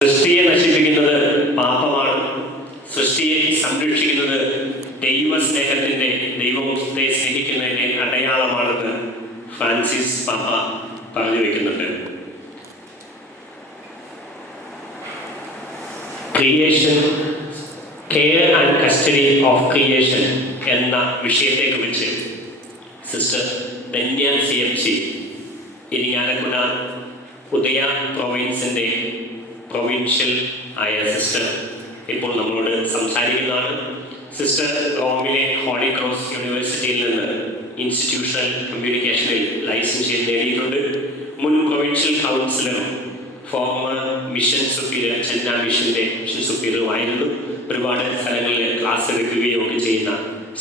സൃഷ്ടിയെ നശിപ്പിക്കുന്നത് പാപമാണ്. സൃഷ്ടിയെ സംരക്ഷിക്കുന്നത് ദൈവസ്നേഹത്തിൻ്റെ, ദൈവത്തെ സ്നേഹിക്കുന്നതിൻ്റെ അടയാളമാണെന്ന് ഫ്രാൻസിസ് പാപ്പ പറഞ്ഞു വയ്ക്കുന്നുണ്ട്. Creation, care and custody of creation എന്ന വിഷയത്തെക്കുറിച്ച് സിസ്റ്റർ ധന്യ CMC ഇരിങ്ങാലക്കുട ഉദയ പ്രൊവിൻസിൻ്റെ പ്രൊവിൻഷ്യൽ ആയ സിസ്റ്റർ ഇപ്പോൾ നമ്മളോട് സംസാരിക്കുന്നതാണ്. സിസ്റ്റർ റോമിലെ ഹോളി ക്രോസ് യൂണിവേഴ്സിറ്റിയിൽ നിന്ന് ഇൻസ്റ്റിറ്റ്യൂഷണൽ കമ്മ്യൂണിക്കേഷനിൽ ലൈസൻസ് നേടിയിട്ടുണ്ട്. മുൻ പ്രൊവിൻഷ്യൽ കൗൺസിലറും ഫോർമർ മിഷൻ സുപ്പീരിയർ, ചെന്ന മിഷൻ്റെ മിഷൻ സുപ്പീരിയറുമായിരുന്നു. ഒരുപാട് സ്ഥലങ്ങളിൽ ക്ലാസ് എടുക്കുകയും ഒക്കെ ചെയ്യുന്ന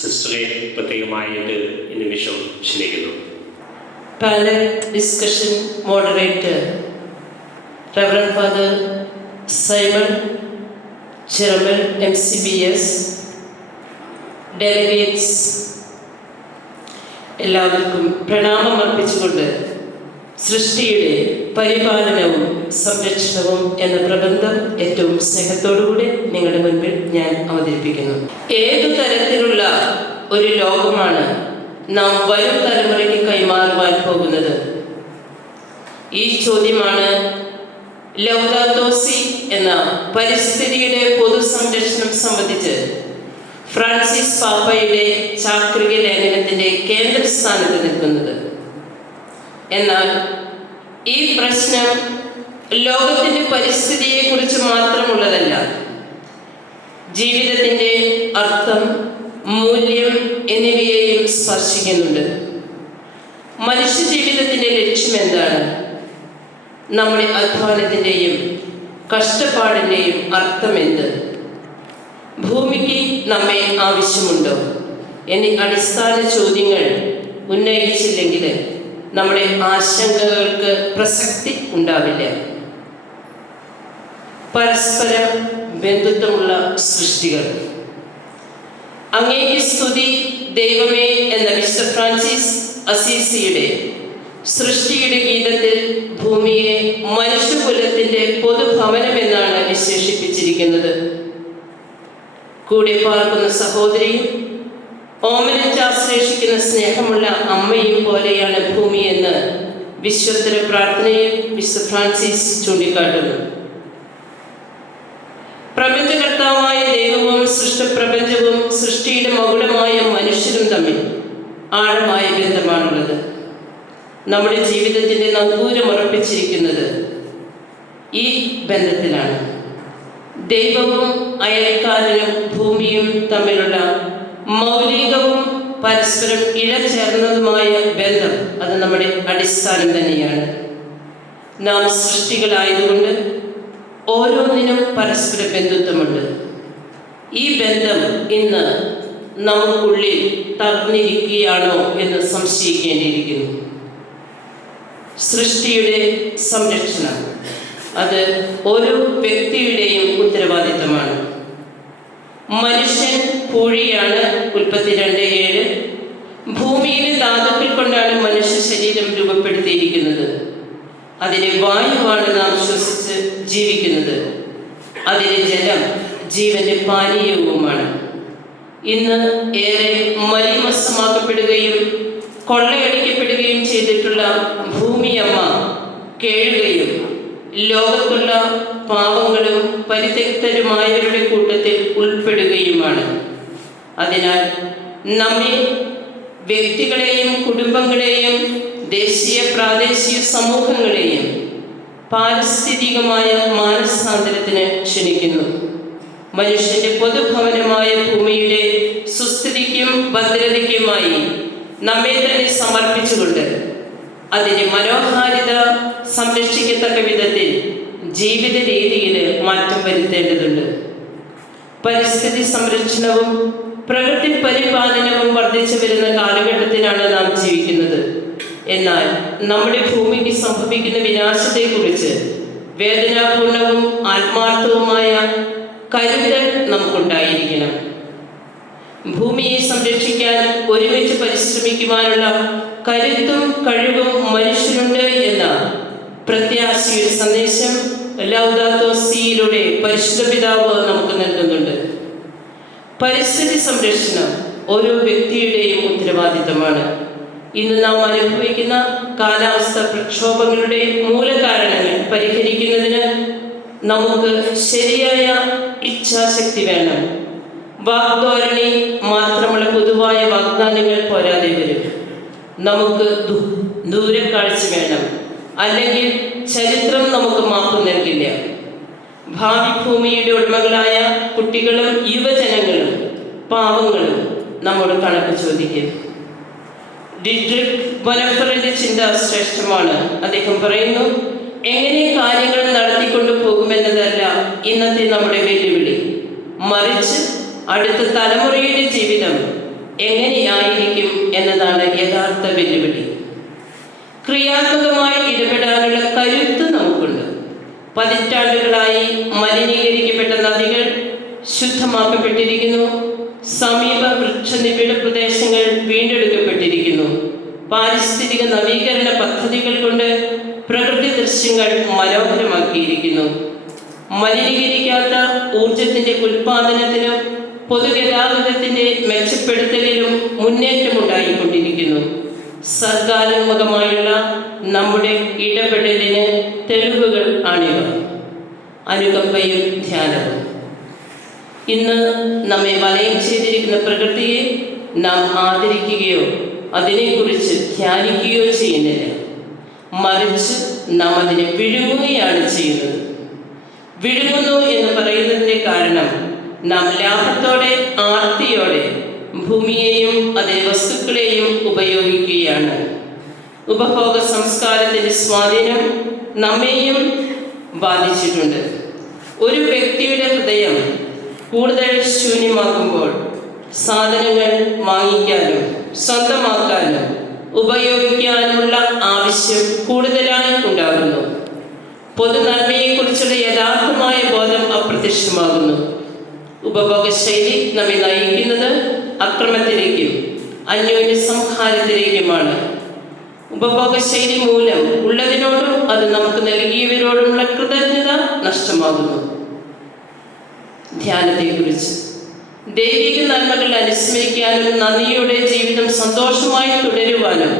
സിസ്റ്ററെ പ്രത്യേകമായിട്ട് ഈ നിമിഷം ക്ഷണിക്കുന്നു. Panel discussion moderator Reverend Father Simon, Chairman MCBS, delegates, എല്ലാവർക്കും പ്രണാമം അർപ്പിച്ചുകൊണ്ട് സൃഷ്ടിയുടെ പരിപാലനവും സംരക്ഷണവും എന്ന പ്രബന്ധം ഏറ്റവും സ്നേഹത്തോടുകൂടി നിങ്ങളുടെ മുൻപിൽ ഞാൻ അവതരിപ്പിക്കുന്നു. ഏതു തരത്തിലുള്ള ഒരു ലോകമാണ് നാം വരും തലമുറയ്ക്ക് കൈമാറുവാൻ പോകുന്നത്? ഈ ചോദ്യമാണ് ലൗദാത്തോ സി എന്ന പരിസ്ഥിതിയുടെ പൊതു സംരക്ഷണം സംബന്ധിച്ച് ഫ്രാൻസിസ് പാപ്പയുടെ ചാക്രിക ലേഖനത്തിൻ്റെ കേന്ദ്രസ്ഥാനത്ത് നിൽക്കുന്നത്. എന്നാൽ ഈ പ്രശ്നം ലോകത്തിൻ്റെ പരിസ്ഥിതിയെക്കുറിച്ച് മാത്രമുള്ളതല്ല. ജീവിതത്തിൻ്റെ അർത്ഥം, മൂല്യം എന്നിവയെയും സ്പർശിക്കുന്നുണ്ട്. മനുഷ്യ ജീവിതത്തിൻ്റെ ലക്ഷ്യം എന്താണ്? നമ്മുടെ അധ്വാനത്തിൻ്റെയും കഷ്ടപ്പാടിൻ്റെയും അർത്ഥം എന്ത്? ഭൂമിക്ക് നമ്മെ ആവശ്യമുണ്ടോ എന്നീ അടിസ്ഥാന ചോദ്യങ്ങൾ ഉന്നയിച്ചില്ലെങ്കിൽ നമ്മുടെ ആശങ്കകൾക്ക് പ്രസക്തി ഉണ്ടാവില്ല. പരസ്പരം ബന്ധുത്വമുള്ള സൃഷ്ടികൾ. അങ്ങേക്ക് സ്തുതി ദൈവമേ എന്ന മിസ്റ്റർ ഫ്രാൻസിസ് അസീസിയുടെ സൃഷ്ടിയുടെ ഗീതത്തിൽ ഭൂമിയെ മനുഷ്യകുലത്തിൻ്റെ പൊതുഭവനം എന്നാണ് വിശേഷിപ്പിച്ചിരിക്കുന്നത്. കൂടെ പാർക്കുന്ന സഹോദരിയും ഓമനിച്ചാശ്ലേഷിക്കുന്ന സ്നേഹമുള്ള അമ്മയും പോലെയാണ് ഭൂമി എന്ന് വിശ്വോത്തര പ്രാർത്ഥനയിൽ മിസ്റ്റർ ഫ്രാൻസിസ് ചൂണ്ടിക്കാട്ടുന്നു. പ്രപഞ്ചകർത്താവായ ദൈവവും സൃഷ്ടപ്രപഞ്ചവും സൃഷ്ടിയുടെ മകുടമായ മനുഷ്യരും തമ്മിൽ ആഴമായ ബന്ധമാണുള്ളത്. നമ്മുടെ ജീവിതത്തിൻ്റെ നങ്കൂരം ഉറപ്പിച്ചിരിക്കുന്നത് ഈ ബന്ധത്തിലാണ്. ദൈവവും അയൽക്കാരനും ഭൂമിയും തമ്മിലുള്ള മൗലികവും പരസ്പരം ഇഴചേർന്നതുമായ ബന്ധം, അത് നമ്മുടെ അടിസ്ഥാനം തന്നെയാണ്. നാം സൃഷ്ടികളായതുകൊണ്ട് ഓരോന്നിനും പരസ്പര ബന്ധുത്വമുണ്ട്. ഈ ബന്ധം ഇന്ന് നമുക്കുള്ളിൽ തകർന്നിരിക്കുകയാണോ എന്ന് സംശയിക്കേണ്ടിയിരിക്കുന്നു. സൃഷ്ടിയുടെ സംരക്ഷണം അത് ഓരോ വ്യക്തിയുടെയും ഉത്തരവാദിത്തമാണ്. മനുഷ്യൻ പൂഴിയാണ്. ഉൽപ്പത്തി 2:7. ഭൂമിയിലെ ധാതുക്കൾ കൊണ്ടാണ് മനുഷ്യ ശരീരം രൂപപ്പെടുത്തിയിരിക്കുന്നത്. അതിലെ വായുവാണ് നാം ശ്വസിച്ച് ജീവിക്കുന്നത്. അതിലെ ജലം ജീവന്റെ പാനീയവുമാണ്. ഇന്ന് ഏറെ മലിനമാക്കപ്പെടുകയും കൊള്ളയടിക്കപ്പെടുകയും ചെയ്തിട്ടുള്ള ഭൂമിയമ്മ കേഴുകയും ലോകത്തുള്ള പാവങ്ങളും പരിത്യക്തരുമായവരുടെ കൂട്ടത്തിൽ ഉൾപ്പെടുകയുമാണ്. അതിനാൽ നമ്മെ, വ്യക്തികളെയും കുടുംബങ്ങളെയും ദേശീയ പ്രാദേശിക സമൂഹങ്ങളെയും പാരിസ്ഥിതികമായ മാനസാന്തരത്തിന് ക്ഷണിക്കുന്നു. മനുഷ്യന്റെ പൊതുഭവനമായ ഭൂമിയുടെ സുസ്ഥിതിക്കും ഭദ്രതയ്ക്കുമായി നമ്മെ തന്നെ സമർപ്പിച്ചുകൊണ്ട് അതിൻ്റെ മനോഹാരിത സംരക്ഷിക്കത്തക്ക വിധത്തിൽ ജീവിത രീതിയിൽ മാറ്റം വരുത്തേണ്ടതുണ്ട്. പരിസ്ഥിതി സംരക്ഷണവും പ്രകൃതി പരിപാലനവും വർദ്ധിച്ചു വരുന്ന കാലഘട്ടത്തിലാണ് നാം ജീവിക്കുന്നത്. എന്നാൽ നമ്മുടെ ഭൂമിക്ക് സംഭവിക്കുന്ന വിനാശത്തെക്കുറിച്ച് വേദനാപൂർണവും ആത്മാർത്ഥവുമായ കരുതൽ നമുക്കുണ്ടായിരിക്കണം. ഭൂമിയെ സംരക്ഷിക്കാൻ ഒരുമിച്ച് പരിശ്രമിക്കുവാനുള്ള കരുത്തും കഴിവും മനുഷ്യനുണ്ട് എന്ന പ്രത്യാശയുടെ സന്ദേശം ലൗദാത്തോ സിയിലൂടെ പരിശുദ്ധ പിതാവ് നമുക്ക് നൽകുന്നുണ്ട്. പരിസ്ഥിതി സംരക്ഷണം ഓരോ വ്യക്തിയുടെയും ഉത്തരവാദിത്തമാണ്. ഇന്ന് നാം അനുഭവിക്കുന്ന കാലാവസ്ഥ പ്രക്ഷോഭങ്ങളുടെ മൂലകാരണങ്ങൾ പരിഹരിക്കുന്നതിന് നമുക്ക് ശരിയായ ഇച്ഛാശക്തി വേണം. വാഗ്ദോരണി മാത്രമുള്ള പൊതുവായ വാഗ്ദാനങ്ങൾ പോരാതെ വരും. നമുക്ക് ദൂരക്കാഴ്ച വേണം, അല്ലെങ്കിൽ ചരിത്രം നമുക്ക് മാപ്പ് നൽകില്ല. ഭാവി ഭൂമിയുടെ ഉടമകളായ കുട്ടികളും യുവജനങ്ങളും പാവങ്ങളും നമ്മോട് കണക്ക് ചോദിക്കും. ഡിട്രിക് ബൊനഫറിന്റെ ചിന്ത ശ്രേഷ്ഠമാണ്. അദ്ദേഹം പറയുന്നു, എങ്ങനെ കാര്യങ്ങൾ നടത്തിക്കൊണ്ടു പോകുമെന്നതല്ല ഇന്നത്തെ നമ്മുടെ വെല്ലുവിളി, മറിച്ച് അടുത്ത തലമുറയുടെ ജീവിതം എങ്ങനെയായിരിക്കും എന്നതാണ് യഥാർത്ഥ വെല്ലുവിളി. ക്രിയാത്മകമായി ഇടപെടാനുള്ള കരുത്ത് നമുക്കുണ്ട്. പതിറ്റാണ്ടുകളായി മലിനീകരിക്കപ്പെട്ട നദികൾ ശുദ്ധമാക്കപ്പെട്ടിരിക്കുന്നു. സമീപ വൃക്ഷനിബിഡ പ്രദേശങ്ങൾ വീണ്ടെടുക്കപ്പെട്ടിരിക്കുന്നു. പാരിസ്ഥിതിക നവീകരണ പദ്ധതികൾ കൊണ്ട് പ്രകൃതി ദൃശ്യങ്ങൾ മനോഹരമാക്കിയിരിക്കുന്നു. മലിനീകരിക്കാത്ത ഊർജത്തിന്റെ ഉൽപാദനത്തിനും പൊതുഗതാഗതത്തിന്റെ മെച്ചപ്പെടുത്തലിലും മുന്നേറ്റമുണ്ടായിക്കൊണ്ടിരിക്കുന്നു. സർഗാത്മകമായുള്ള നമ്മുടെ ഇടപെടലിന് തെളിവുകൾ ആണിവ. അനുകമ്പയും ധ്യാനവും. ഇന്ന് നമ്മെ വലയം ചെയ്തിരിക്കുന്ന പ്രകൃതിയെ നാം ആദരിക്കുകയോ അതിനെക്കുറിച്ച് ധ്യാനിക്കുകയോ ചെയ്യുന്നില്ല, മറിച്ച് നാം അതിനെ വിഴുങ്ങുകയാണ് ചെയ്യുന്നത്. വിഴുങ്ങുന്നു എന്ന് പറയുന്നതിന്റെ കാരണം നാം ലാഭത്തോടെ ആർത്തിയോടെ ഭൂമിയെയും അതിലെ വസ്തുക്കളെയും ഉപയോഗിക്കുകയാണ്. ഉപഭോഗ സംസ്കാരത്തിന്റെ സ്വാധീനം നമ്മെയും ബാധിച്ചിട്ടുണ്ട്. ഒരു വ്യക്തിയുടെ ഹൃദയം കൂടുതൽ ശൂന്യമാകുമ്പോൾ സാധനങ്ങൾ വാങ്ങിക്കാനും സ്വന്തമാക്കാനും ഉപയോഗിക്കാനുമുള്ള ആവശ്യം കൂടുതലായി ഉണ്ടാകുന്നു. പൊതുനന്മയെക്കുറിച്ചുള്ള യഥാർത്ഥമായ ബോധം അപ്രത്യക്ഷമാകുന്നു. ഉപഭോഗശൈലി നമ്മെ നയിക്കുന്നത് അക്രമത്തിലേക്കും അന്യോന്യ സംഹാരത്തിലേക്കുമാണ്. ഉപഭോഗശൈലി മൂലം ഉള്ളതിനോടും അത് നമുക്ക് നൽകിയവരോടുമുള്ള കൃതജ്ഞത നഷ്ടമാകുന്നു. ധ്യാനത്തെക്കുറിച്ച്. ദൈവിക നന്മകൾ അനുസ്മരിക്കാനും നന്ദിയോടെ ജീവിതം സന്തോഷമായി തുടരുവാനും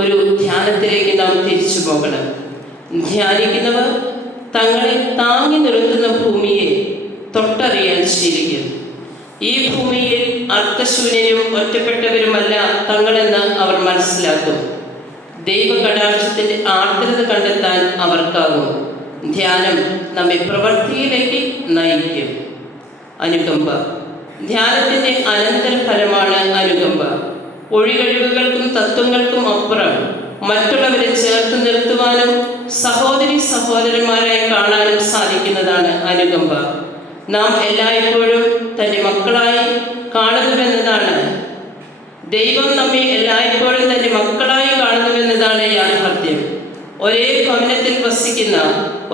ഒരു ധ്യാനത്തിലേക്ക് നാം തിരിച്ചു പോകണം. ധ്യാനിക്കുന്നവർ തങ്ങളെ താങ്ങി നിർത്തുന്ന ഭൂമിയെ തൊട്ടറിയാൻ ശീലിക്കും. ഈ ഭൂമിയിൽ അർത്ഥശൂന്യരും ഒറ്റപ്പെട്ടവരുമല്ല തങ്ങളെന്ന് അവർ മനസ്സിലാക്കും. ദൈവ കടാക്ഷത്തിന്റെ ആർദ്രത കണ്ടെത്താൻ അവർക്കാകും. ധ്യാനം നമ്മെ പ്രവൃത്തിയിലേക്ക് നയിക്കും. അനുകമ്പ. ധ്യാനത്തിന്റെ അനന്തരഫലമാണ് അനുകമ്പ. ഒഴികഴിവുകൾക്കും തത്വങ്ങൾക്കും അപ്പുറം മറ്റുള്ളവരെ ചേർത്ത് നിർത്തുവാനും സഹോദരി സഹോദരന്മാരായി കാണാനും സാധിക്കുന്നതാണ് അനുകമ്പ. നാം എല്ലായ്പ്പോഴും തൻ്റെ മക്കളായി കാണുന്നുവെന്നതാണ് ദൈവം നമ്മെ എല്ലായ്പ്പോഴും തൻ്റെ മക്കളായി കാണുന്നുവെന്നതാണ് യാഥാർത്ഥ്യം. ഒരേ ഭവനത്തിൽ വസിക്കുന്ന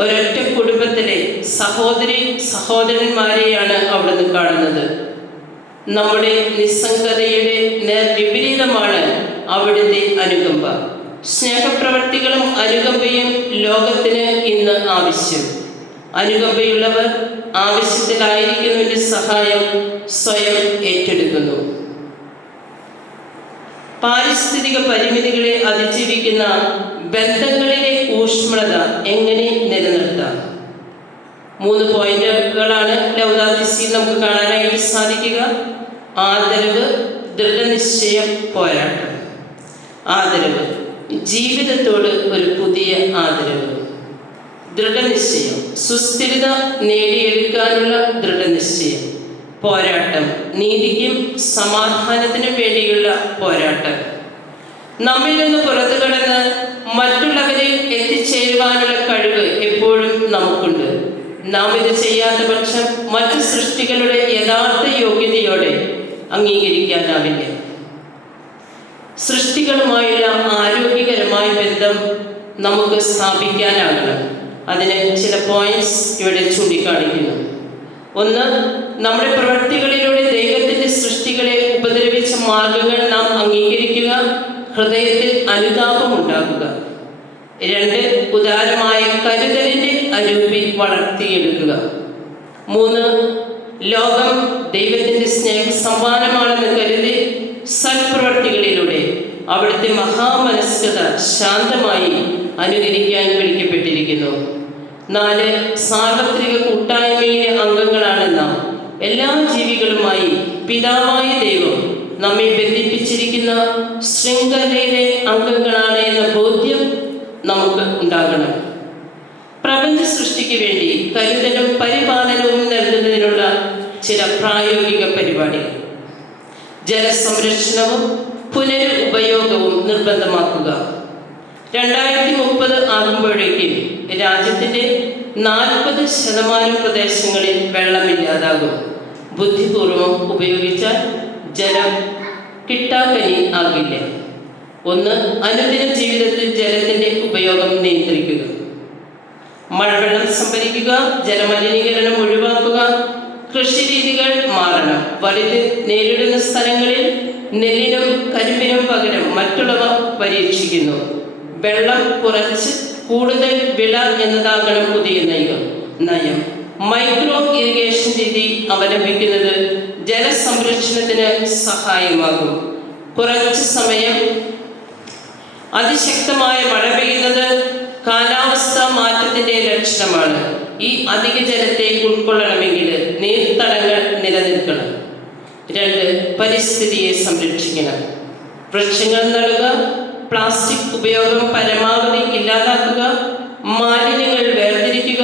ഒരൊറ്റ കുടുംബത്തിലെ സഹോദരി സഹോദരന്മാരെയാണ് അവിടുന്ന് കാണുന്നത്. നമ്മുടെ നിസ്സംഗതയുടെ നേർവിപരീതമാണ് അവിടുത്തെ അനുകമ്പ. സ്നേഹപ്രവർത്തികളും അനുകമ്പയും ലോകത്തിന് ഇന്ന് ആവശ്യം. അനുകമ്പയുള്ളവർ ആവശ്യത്തിലായിരിക്കുന്നതിൻ്റെ സഹായം സ്വയം ഏറ്റെടുക്കുന്നു. പാരിസ്ഥിതിക പരിമിതികളെ അതിജീവിക്കുന്ന ബന്ധങ്ങളിലെ ഊഷ്മളത എങ്ങനെ നിലനിർത്താം? 3 പോയിന്റുകളാണ് ലൗദാത്തോ സിയിൽ നമുക്ക് കാണാനായിട്ട് സാധിക്കുക. ആദരവ്, ദൃഢനിശ്ചയം, പോരാട്ടം. ആദരവ്, ജീവിതത്തോട് ഒരു പുതിയ ആദരവ്. ദൃഢനിശ്ചയം, സുസ്ഥിരത നേടിയെടുക്കാനുള്ള ദൃഢനിശ്ചയം. പോരാട്ടം, നീതിക്കും സമാധാനത്തിനും വേണ്ടിയുള്ള പോരാട്ടം. നമ്മിൽ നിന്ന് പുറത്തു കടന്ന് മറ്റുള്ളവരെ എത്തിച്ചേരുവാനുള്ള കഴിവ് എപ്പോഴും നമുക്കുണ്ട്. നാം ഇത് ചെയ്യാത്ത പക്ഷം മറ്റു സൃഷ്ടികളുടെ യഥാർത്ഥ യോഗ്യതയോടെ അംഗീകരിക്കാനാവില്ല. സൃഷ്ടികളുമായുള്ള ആരോഗ്യകരമായ ബന്ധം നമുക്ക് സ്ഥാപിക്കാനാകണം. അതിന് ചില പോയിന്റ്സ് ഇവിടെ ചൂണ്ടിക്കാണിക്കുന്നു. 1, നമ്മുടെ പ്രവൃത്തികളിലൂടെ ദൈവത്തിന്റെ സൃഷ്ടികളെ ഉപദ്രവിച്ച മാർഗങ്ങൾ നാം അംഗീകരിക്കുക, ഹൃദയത്തിൽ അനുതാപം ഉണ്ടാക്കുക. 2 ഉദാരമായ കരുതലിൻ്റെ അരൂപി വളർത്തിയെടുക്കുക. 3 ലോകം ദൈവത്തിൻ്റെ സ്നേഹ സമ്മാനമാണെന്ന് കരുതി സൽപ്രവർത്തികളിലൂടെ അവിടുത്തെ മഹാമനസ്കത ശാന്തമായി അനുകരിക്കാൻ വിളിക്കപ്പെട്ടിരിക്കുന്നു. 4 സാർവത്രിക കൂട്ടായ്മയിലെ അംഗങ്ങളാണ് നാം. എല്ലാ ജീവികളുമായി പിതാവായ ദൈവം നമ്മെ ബന്ധിപ്പിച്ചിരിക്കുന്ന ശൃംഖലയിലെ അംഗങ്ങളാണ് എന്ന ബോധ്യം നമുക്ക് ഉണ്ടാകണം. പ്രപഞ്ച സൃഷ്ടിക്ക് വേണ്ടി കരുതലും പരിപാലനവും നൽകുന്നതിനുള്ള ചില പ്രായോഗിക പരിപാടികൾ. ജലസംരക്ഷണവും പുനരുപയോഗവും നിർബന്ധമാക്കുക. 2030 ആകുമ്പോഴേക്കും രാജ്യത്തിൻ്റെ 40% പ്രദേശങ്ങളിൽ വെള്ളമില്ലാതാകും. ബുദ്ധിപൂർവം ഉപയോഗിച്ചാൽ ജലം കിട്ടാക്കനി ആകില്ല. 1 അനുദിന ജീവിതത്തിൽ ജലത്തിൻ്റെ ഉപയോഗം നിയന്ത്രിക്കുക. മഴവെള്ളം സംഭരിക്കുക, ജലമലിനീകരണം ഒഴിവാക്കുക, കൃഷിരീതികൾ മാറണം. വലുത് നേരിടുന്ന സ്ഥലങ്ങളിൽ നെല്ലിനും കരിമ്പിനും പകരം മറ്റുള്ളവ പരീക്ഷിക്കുന്നു. വെള്ളം കുറച്ച് കൂടുതൽ വിള എന്നതാകണം പുതിയ നയം. മൈക്രോ ഇറിഗേഷൻ രീതി അവലംബിക്കുന്നത് ജലസംരക്ഷണത്തിന് സഹായമാകും. കുറച്ച് സമയം അതിശക്തമായ മഴ പെയ്യുന്നത് കാലാവസ്ഥാ മാറ്റത്തിൻ്റെ ലക്ഷണമാണ്. ഈ അധിക ജലത്തെ ഉൾക്കൊള്ളണമെങ്കിൽ നീർത്തടങ്ങൾ നിലനിൽക്കണം. 2 പരിസ്ഥിതിയെ സംരക്ഷിക്കണം. വൃക്ഷങ്ങൾ നടുക, പ്ലാസ്റ്റിക് ഉപയോഗം പരമാവധി ഇല്ലാതാക്കുക, മാലിന്യങ്ങൾ വേർതിരിക്കുക,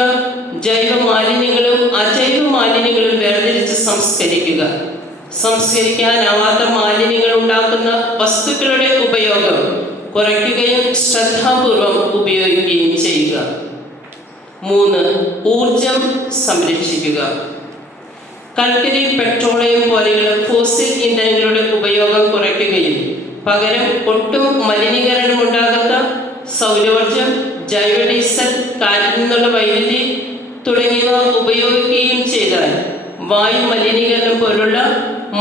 ജൈവ മാലിന്യങ്ങളും അജൈവ മാലിന്യങ്ങളും വേർതിരിച്ച് സംസ്കരിക്കുക. സംസ്കരിക്കാനാവാത്ത മാലിന്യങ്ങൾ ഉണ്ടാക്കുന്ന വസ്തുക്കളുടെ ഉപയോഗം കുറയ്ക്കുകയും ശ്രദ്ധാപൂർവം ഉപയോഗിക്കുകയും ചെയ്യുക. 3 ഊർജം സംരക്ഷിക്കുക. കൽക്കരി, പെട്രോളിയം പോലെയുള്ള ഫോസിൽ ഇന്ധനങ്ങളുടെ ഉപയോഗം കുറയ്ക്കുകയും പകരം ഒട്ടും മലിനീകരണം ഉണ്ടാകാത്ത സൗരോർജം, ജൈവ ഡീസൽ, കാറ്റിൽ നിന്നുള്ള വൈദ്യുതി തുടങ്ങിയവ ഉപയോഗിക്കുകയും ചെയ്താൽ വായു മലിനീകരണം പോലുള്ള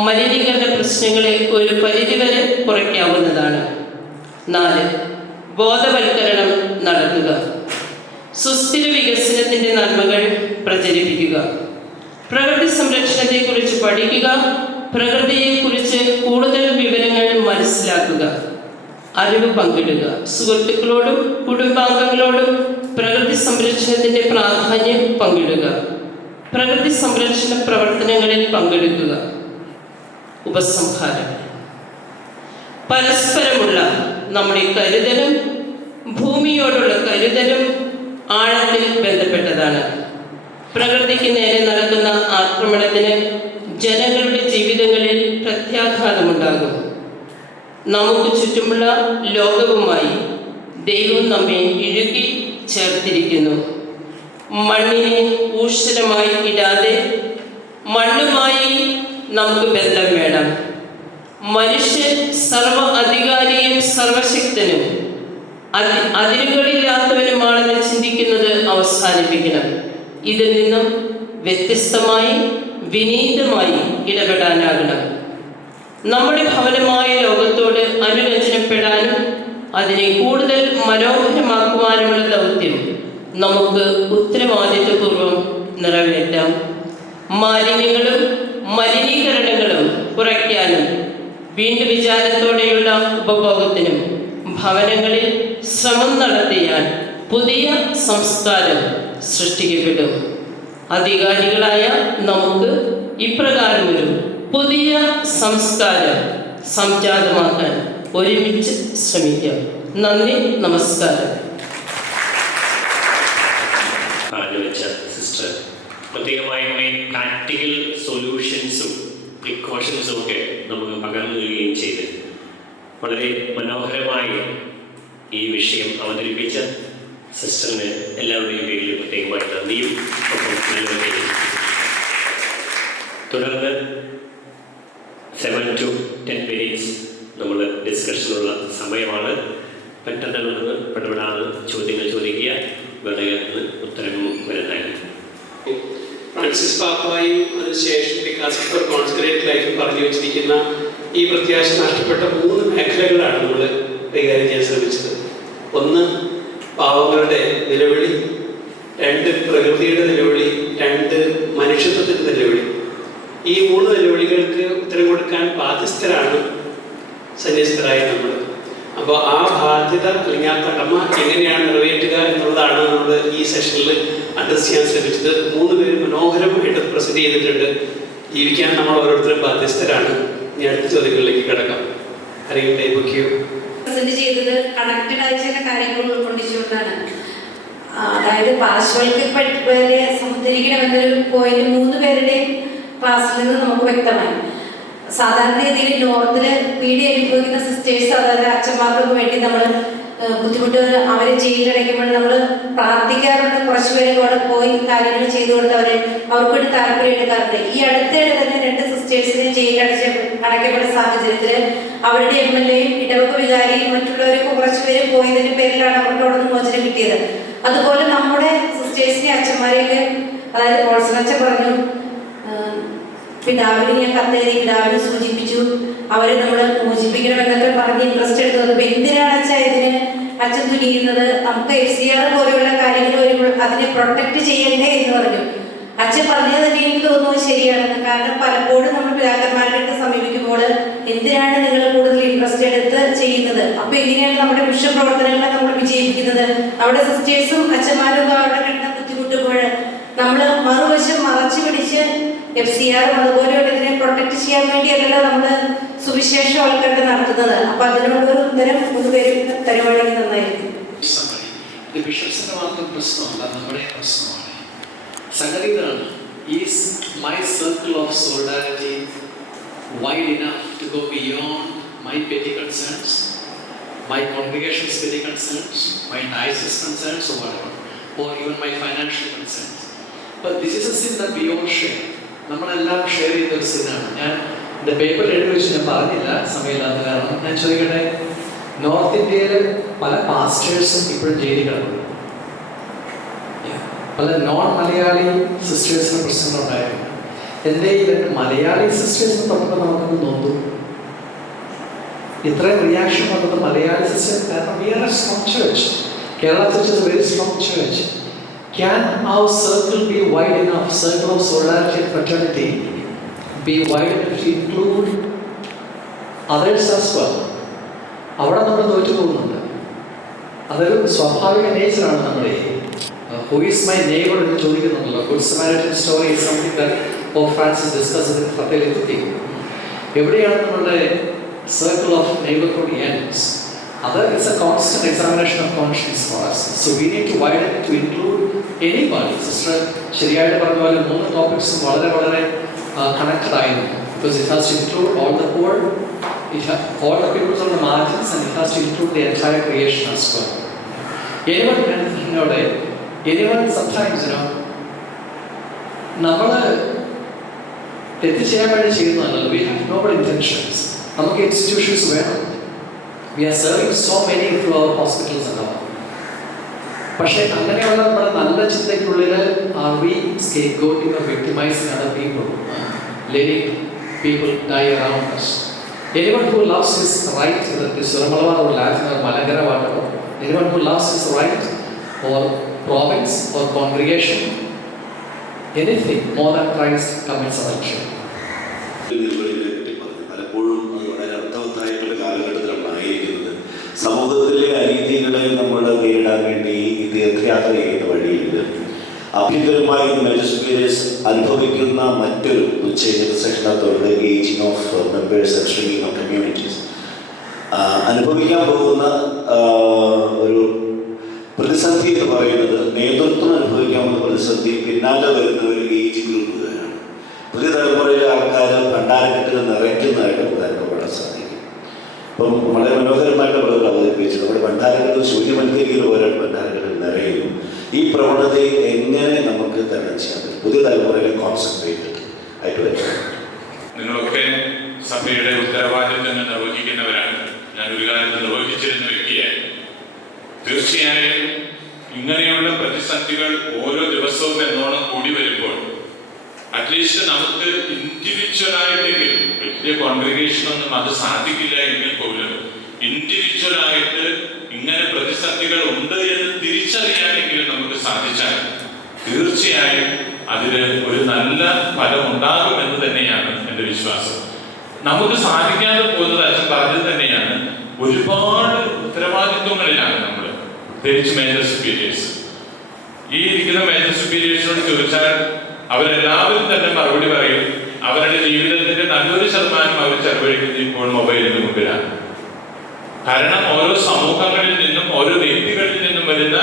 മലിനീകരണ പ്രശ്നങ്ങളെ ഒരു പരിധിവരെ കുറയ്ക്കാവുന്നതാണ്. 4 ബോധവൽക്കരണം നടത്തുക. സുസ്ഥിര വികസനത്തിൻ്റെ നന്മകൾ പ്രചരിപ്പിക്കുക. പ്രകൃതി സംരക്ഷണത്തെക്കുറിച്ച് പഠിക്കുക. പ്രകൃതിയെക്കുറിച്ച് കൂടുതൽ വിവരങ്ങൾ മനസ്സിലാക്കുക. അറിവ് പങ്കിടുക. സുഹൃത്തുക്കളോടും കുടുംബാംഗങ്ങളോടും പ്രകൃതി സംരക്ഷണത്തിൻ്റെ പ്രാധാന്യം പങ്കിടുക. പ്രകൃതി സംരക്ഷണ പ്രവർത്തനങ്ങളിൽ പങ്കെടുക്കുക. ഉപസംഹാരം. പരസ്പരമുള്ള നമ്മുടെ കരുതലും ഭൂമിയോടുള്ള കരുതലും ആഴത്തിൽ ബന്ധപ്പെട്ടതാണ്. പ്രകൃതിക്ക് നേരെ നടക്കുന്ന ആക്രമണത്തിന് ജനങ്ങളുടെ ജീവിതങ്ങളിൽ പ്രത്യാഘാതമുണ്ടാകും. നമുക്ക് ചുറ്റുമുള്ള ലോകവുമായി ദൈവം നമ്മെ ഇഴുകി ചേർത്തിരിക്കുന്നു. മണ്ണിനെ ഊഷരമായി ഇടാതെ മണ്ണുമായി നമുക്ക് ബന്ധം വേണം. മനുഷ്യൻ സർവ അധികാരിയും സർവശക്തനും അതിരുകളില്ലാത്തവനുമാണെന്ന് ചിന്തിക്കുന്നത് അവസാനിപ്പിക്കണം. ഇതിൽ നിന്നും വ്യത്യസ്തമായി വിനീതമായി ഇടപെടാനാകണം. നമ്മുടെ ഭവനമായ ലോകത്തോട് അനുരഞ്ജനപ്പെടാനും അതിനെ കൂടുതൽ മനോഹരമാക്കുവാനുമുള്ള ദൗത്യം നമുക്ക് ഉത്തരവാദിത്വപൂർവ്വം നിറവേറ്റാം. മാലിന്യങ്ങളും മലിനീകരണങ്ങളും കുറയ്ക്കാനും വീണ്ടും വിചാരത്തോടെയുള്ള ഉപഭോഗത്തിനും ഭവനങ്ങളിൽ ശ്രമം നടത്തിയാൽ പുതിയ സംസ്കാരം സൃഷ്ടിക്കപ്പെടും. അധികാരികളായ നമുക്ക് ഇപ്രകാരമൊരു പുതിയ സംസ്കാരം സംജാതമാക്കാൻ ഒരുമിച്ച് ശ്രമിക്കാം. നന്ദി, നമസ്കാരം. സിസ്റ്റർ പ്രത്യേകമായ പ്രാക്ടിക്കൽ സൊല്യൂഷൻസും പ്രിക്കോഷൻസും ഒക്കെ നമുക്ക് പകർന്നു തരികയും ചെയ്ത് വളരെ മനോഹരമായി ഈ വിഷയം അവതരിപ്പിച്ച സിസ്റ്ററിന് എല്ലാവരുടെയും പേരിൽ പ്രത്യേകമായി നന്ദിയും ഒപ്പം നൽകുകയും. തുടർന്ന് 7 to 10 minutes നമ്മൾ ഡിസ്കഷനുള്ള സമയമാണ്. പെട്ടെന്ന് പെടപെടാതെ ചോദ്യങ്ങൾ ചോദിക്കുക, വെറുതെ ഉത്തരവും വരുന്നതായിരിക്കും. ഫ്രാൻസിസ് പാപ്പായും അതിനുശേഷം വികാസ് ഫോർ കോൺസെൻട്രേറ്റ് ലൈഫ് പറഞ്ഞു വെച്ചിരിക്കുന്ന ഈ പ്രത്യാശ നഷ്ടപ്പെട്ട 3 മേഖലകളാണ് നമ്മൾ കൈകാര്യം ചെയ്യാൻ ശ്രമിച്ചത്. ഒന്ന്, പാവങ്ങളുടെ നിലവിളി, 2 പ്രകൃതിയുടെ നിലവിളി, 2 മനുഷ്യത്വത്തിൻ്റെ നിലവിളി. ഈ 3 നിലവിളികൾക്ക് ഉത്തരം കൊടുക്കാൻ ബാധ്യസ്ഥരാണ് സന്യസ്തരായ നമ്മൾ. അപ്പോൾ ആ ബാധ്യത അല്ലെങ്കിൽ ആ കടമ എങ്ങനെയാണ് നിറവേറ്റുക എന്നുള്ളതാണ് നമ്മൾ ഈ സെഷനിൽ അഡ്രസ് ചെയ്യാൻ ശ്രമിച്ചത്. 3 പേര് മനോഹരമായിട്ട് പ്രസന്റ് ചെയ്തിട്ടുണ്ട്. ജീവിക്കാൻ നമ്മൾ ഓരോരുത്തരും ബാധ്യസ്ഥരാണ്. ഇനി അടുത്ത ചോദ്യങ്ങളിലേക്ക് കിടക്കാം. അറിയട്ടെ, ബുക്കിയോ പ്രസന്റ് ചെയ്തത് കണക്റ്റഡ് ആയ ചില കാര്യങ്ങൾ ഉൾക്കൊണ്ടിച്ചുകൊണ്ടാണ്. അതായത് പാർശ്വവൽക്കപ്പെട്ടവരെ സമുദ്ധരിക്കണമെന്നൊരു പോയിന്റ് 3 പേരുടെയും ക്ലാസ്സിൽ നിന്ന് നമുക്ക് വ്യക്തമായി. സാധാരണഗതിയിൽ നോർത്തില് പീഡി അനുഭവിക്കുന്ന സിസ്റ്റേഴ്സ്, അതായത് അച്ഛന്മാർക്ക് വേണ്ടി നമ്മൾ ബുദ്ധിമുട്ട് അവരെ ജയിലിലടയ്ക്കുമ്പോൾ നമ്മൾ പ്രാർത്ഥിക്കാറുണ്ട്. കുറച്ചുപേരെ അവിടെ പോയി കാര്യങ്ങൾ ചെയ്തു കൊടുത്ത് അവർക്കൊരു താല്പര്യം എടുക്കാറുണ്ട്. ഈ അടുത്തിടെ തന്നെ 2 സിസ്റ്റേഴ്സിനെ അടയ്ക്കപ്പെട്ട സാഹചര്യത്തിൽ അവരുടെ MLAയും ഇടവക വികാരിയും മറ്റുള്ളവരൊക്കെ കുറച്ചുപേര് പോയതിന്റെ പേരിലാണ് അവർക്ക് അവിടെ നിന്ന് മോചനം കിട്ടിയത്. അതുപോലെ നമ്മുടെ സിസ്റ്റേഴ്സിനെ അച്ഛന്മാരെയൊക്കെ, അതായത് പോൾസനച്ഛൻ പറഞ്ഞു, പിതാവിന് ഞാൻ കത്തെഴുതി പിതാവിനെ സൂചിപ്പിച്ചു, അവരെ നമ്മൾ മോചിപ്പിക്കണമെന്നൊക്കെ പറഞ്ഞ് ഇൻട്രസ്റ്റ് എടുത്തു വന്നപ്പോൾ എന്തിനാണ് അച്ഛൻ ഇതിന് അച്ഛൻ തുനിയുന്നത്? നമുക്ക് FCR പോലെയുള്ള കാര്യങ്ങൾ വരുമ്പോൾ അതിനെ പ്രൊട്ടക്ട് ചെയ്യണ്ടേ എന്ന് പറഞ്ഞു. അച്ഛൻ പറഞ്ഞത് തന്നെ എനിക്ക് തോന്നുന്നു ശരിയാണെന്ന്. കാരണം പലപ്പോഴും നമ്മൾ പിതാക്കന്മാരുടെ അടുത്ത് സമീപിക്കുമ്പോൾ എന്തിനാണ് നിങ്ങൾ കൂടുതൽ ഇൻട്രസ്റ്റ് എടുത്ത് ചെയ്യുന്നത്, അപ്പൊ എങ്ങനെയാണ് നമ്മുടെ മിഷൻ പ്രവർത്തനങ്ങളെ നമ്മൾ വിജയിപ്പിക്കുന്നത്? അവിടെ സിസ്റ്റേഴ്സും അച്ഛന്മാരും അവിടെ കിട്ടുന്ന ബുദ്ധിമുട്ടുമ്പോൾ നമ്മൾ മറുവശം മറച്ചു പിടിച്ച് FCR അതുപോലെയുള്ളതിനെ പ്രൊട്ടക്ട് ചെയ്യാൻ വേണ്ടിയല്ലല്ലോ നമ്മൾ സുവിശേഷവൽക്കരണം നടത്തുന്നത്. അപ്പൊ അതിനുള്ളൊരു ഉത്തരം 3 പേരും തരുവാണെങ്കിൽ നന്നായിരിക്കും. ഇത് ബിഷപ്സിന്റെ മാത്രം പ്രശ്നമല്ല, നമ്മുടെ പ്രശ്നമാണ്. സംഗതി ഇതാണ്, is my circle of solidarity wide enough to go beyond my petty concerns, my congregation's petty concerns, my diocese concerns or whatever, or even my financial concerns. But this is a sin that we all share. നമ്മളെല്ലാം share ചെയ്ത ഒരു സിനാണ്. ഞാൻ എൻ്റെ പേപ്പറിൽ എഴുതി വെച്ച് ഞാൻ പറഞ്ഞില്ല, സമയമില്ലാത്ത കാരണം. ഞാൻ ചോദിക്കട്ടെ, നോർത്ത് ഇന്ത്യയിൽ പല പാസ്റ്റേഴ്സും ഇപ്പോഴും ജയിലിൽ കിടക്കുന്നു. പല നോൺ മലയാളി സിസ്റ്റേഴ്സിന് പ്രശ്നങ്ങളുണ്ടായിരുന്നു. എൻ്റെ ഈ 2 മലയാളി സിസ്റ്റേഴ്സിന് തൊട്ടപ്പോൾ നമുക്കൊന്ന് നോക്കും, ഇത്രയും റിയാക്ഷൻ വന്നത് മലയാളി സിസ്റ്റേഴ്സ്. കാരണം we are a strong church. Kerala church is a very strong church. Can our circle be wide enough, circle of solidarity and fraternity, be wide enough to include others as well? അവിടെ നമ്മൾ തോറ്റു പോകുന്നുണ്ട്. അതൊരു സ്വാഭാവിക നേച്ചറാണ് നമ്മുടെ. Who is my neighbor എന്ന് ചോദിക്കുന്നുണ്ടല്ലോ. Good Samaritan story is something that Pope Francis discussed in Fratelli. എവിടെയാണ് നമ്മളുടെ circle of neighborhood ends? Other is a constant examination of conscience for us. So we need to widen it to include anybody. Sister ശരിയായിട്ട് പറഞ്ഞ പോലെ 3 ടോപ്പിക്സും വളരെ connected ആയിരുന്നു. Because it has to include all the poor, all the people on the margins, and it has to include the entire creation as well. Anyone sometimes, നമ്മൾ തെറ്റ് ചെയ്യാൻ വേണ്ടി ചെയ്യുന്നതല്ലോ. We have noble intentions. നമുക്ക് institutions വേണം. We are serving so many through our hospitals and all. പക്ഷേ അങ്ങനെയുള്ള നമ്മുടെ നല്ല ചിന്തയ്ക്കുള്ളിൽ are we scapegoating or victimizing other people, letting people die around us? Anyone who loves his right, whether it is Suramalavar or Latin or Malagara, whatever, anyone who loves his right or province or congregation, anything more than Christ commits adultery. പലപ്പോഴും അത് വളരെ അർത്ഥവത്തായിട്ടുള്ള കാലഘട്ടത്തിലായിരിക്കുന്നത്. സമൂഹത്തിലെ അനീതികളെ നമ്മൾ നേരിടാൻ വേണ്ടി ഈ തീർത്ഥയാത്ര ചെയ്യുന്ന വഴിയിൽ ആഭ്യന്തരമായി മെജസ്പീരിയസ് അനുഭവിക്കുന്ന മറ്റൊരു സെക്ഷനകത്തോടെ ageing of members and shrinking of communities അനുഭവിക്കാൻ പോകുന്ന ഒരു പ്രതിസന്ധി എന്ന് പറയുന്നത്, നേതൃത്വം അനുഭവിക്കാൻ പോകുന്ന പ്രതിസന്ധി പിന്നാലെ വരുന്ന ഒരു ഏജ് ഗ്രൂപ്പുകാരാണ്. പുതിയ തലമുറയിലെ ആൾക്കാർ ഭണ്ഡാരക്കെട്ടിൽ നിറയ്ക്കുന്നതായിട്ട് നമുക്ക് അനുഭവപ്പെടാൻ സാധിക്കും. ഇപ്പം വളരെ മനോഹരമായിട്ട് അവർ അവതരിപ്പിച്ചു. നമ്മുടെ ഭണ്ഡാരക്കെട്ട് ശൂന്യവൽക്കരിക്കുന്ന പോലെയാണ് ഭണ്ഡാരക്കെട്ടിൽ നിറയുന്നു. ഈ പ്രവണതയെ എങ്ങനെ നമുക്ക് തരണം ചെയ്യാൻ പറ്റും? പുതിയ തലമുറയിലെ കോൺസെൻട്രേറ്റഡ് ആയിട്ട് വരും. നിങ്ങളൊക്കെ സഭയുടെ ഉത്തരവാദിത്തങ്ങൾ നിർവഹിക്കുന്നവരാണ്. ഞാൻ ഒരു കാലത്ത് നിർവഹിച്ചിരുന്ന വ്യക്തിയായി. തീർച്ചയായും ഇങ്ങനെയുള്ള പ്രതിസന്ധികൾ ഓരോ ദിവസവും എന്നോണം കൂടി വരുമ്പോൾ അറ്റ്ലീസ്റ്റ് നമുക്ക് ഇൻഡിവിജ്വലായിട്ടെങ്കിലും, വലിയ കോൺഗ്രിഗേഷനൊന്നും അത് സാധിക്കില്ല എങ്കിൽ പോലും ഇൻഡിവിജ്വലായിട്ട് ഇങ്ങനെ പ്രതിസന്ധികൾ ഉണ്ട് എന്ന് തിരിച്ചറിയാനെങ്കിലും നമുക്ക് സാധിച്ചാൽ തീർച്ചയായും അതിന് ഒരു നല്ല ഫലം ഉണ്ടാകുമെന്ന് തന്നെയാണ് എൻ്റെ വിശ്വാസം. നമുക്ക് സാധിക്കാതെ പോകുന്നത് അച്ഛൻ പറഞ്ഞത് തന്നെയാണ്, ഒരുപാട് ഉത്തരവാദിത്വങ്ങളിലാണ് നമ്മൾ, പ്രത്യേകിച്ച് മേജർ സുപ്പീരിയേഴ്സ്. ഈ ഇരിക്കുന്ന മേജർ സുപ്പീരിയേഴ്സിനോട് ചോദിച്ചാൽ അവരെല്ലാവരും തന്നെ മറുപടി പറയും, അവരുടെ ജീവിതത്തിന്റെ നല്ലൊരു ശതമാനം അവർ ചെലവഴിക്കുന്നത് ഇപ്പോൾ മൊബൈലിന് മുമ്പിലാണ്. കാരണം ഓരോ സമൂഹങ്ങളിൽ നിന്നും ഓരോ വ്യക്തികളിൽ നിന്നും വരുന്ന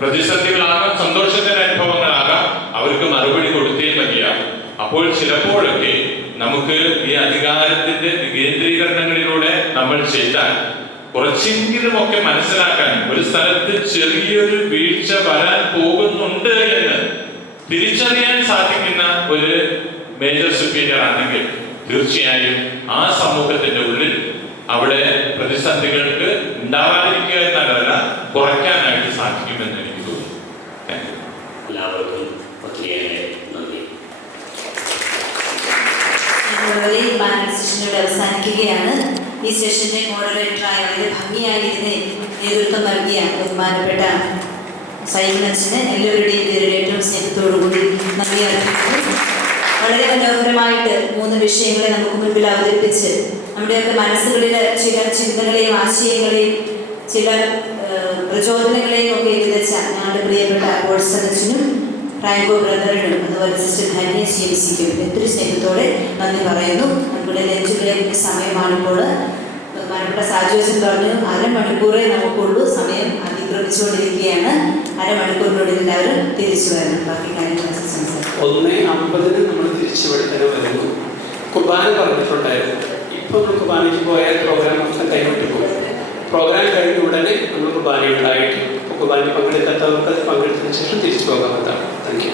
പ്രതിസന്ധികളാകാം, സന്തോഷത്തിന്റെ അനുഭവങ്ങളാകാം, അവർക്ക് മറുപടി കൊടുത്തേ മതിയാകും. അപ്പോൾ ചിലപ്പോഴൊക്കെ നമുക്ക് ഈ അധികാരത്തിന്റെ വികേന്ദ്രീകരണങ്ങളിലൂടെ നമ്മൾ ചെയ്താൽ കുറച്ചെങ്കിലും ഒക്കെ മനസ്സിലാക്കാൻ, ഒരു സ്ഥലത്ത് ചെറിയൊരു വീഴ്ച വരാൻ പോകുന്നുണ്ട് എന്ന് തിരിച്ചറിയാൻ സാധിക്കുന്ന ഒരു മേജർ സുപ്പീരിയർ ആണെങ്കിൽ തീർച്ചയായും ആ സമൂഹത്തിന്റെ ഉള്ളിൽ അവിടെ പ്രതിസന്ധികൾക്ക് ഉണ്ടാവാതിരിക്കുക എന്നല്ല, കുറയ്ക്കാനായിട്ട് സാധിക്കുമെന്ന് എനിക്ക് തോന്നുന്നു. എല്ലാവർക്കും ഒത്തിരിയേറെ നന്ദി. സെഷനോട് അവസാനിക്കുകയാണ്. ഈ സെഷന്റെ മോഡറേറ്ററായി വളരെ ഭംഗിയായി ഇതിന് നേതൃത്വം നൽകിയ ബഹുമാനപ്പെട്ട സൈമനച്ചന് എല്ലാവരുടെയും പേരുടെ ഏറ്റവും സ്നേഹത്തോടുകൂടി നന്ദി അറിയിക്കുന്നു. വളരെ മനോഹരമായിട്ട് 3 വിഷയങ്ങളെ നമുക്ക് മുൻപിൽ അവതരിപ്പിച്ച് നമ്മുടെയൊക്കെ മനസ്സുകളിൽ ചില ചിന്തകളെയും ആശയങ്ങളെയും ചില പ്രചോദനങ്ങളെയും ഒക്കെ എഴുതിവെച്ച ഞങ്ങളുടെ പ്രിയപ്പെട്ട ബോൾസനച്ചനും ഫ്രാങ്കോ ബ്രദറിനും അതുപോലെ സിസ്റ്റർ ധന്യ CMCക്കും ഒത്തിരി സ്നേഹത്തോടെ നന്ദി പറയുന്നു. നമ്മുടെ ലഞ്ച് ബ്രേക്കിന്റെ സമയമാണിപ്പോൾ. ബഹുമാനപ്പെട്ട സാജുവച്ചൻ പറഞ്ഞു 1/2 മണിക്കൂറേ നമുക്കുള്ളൂ, സമയം അതിക്രമിച്ചുകൊണ്ടിരിക്കുകയാണ്. 1/2 മണിക്കൂറിനുള്ളിൽ എല്ലാവരും തിരിച്ചു വരണം. ബാക്കി കാര്യങ്ങൾ സംസാരിക്കും. 1:50 നമ്മൾ തിരിച്ചു തന്നെ വരുന്നു. കുർബാന പറഞ്ഞിട്ടുണ്ടായിരുന്നു. ഇപ്പോൾ നമ്മൾ കുർബാനയ്ക്ക് പോയാൽ പ്രോഗ്രാം മൊത്തം കൈവിട്ട് പോകും. പ്രോഗ്രാം കഴിഞ്ഞ ഉടനെ നമ്മൾ കുർബാന ഉണ്ടായിട്ട് കുർബാനയിൽ പങ്കെടുക്കാത്തവർക്ക് അത് പങ്കെടുത്തതിന് ശേഷം തിരിച്ചു പോകാവുന്നതാണ്. Thank you.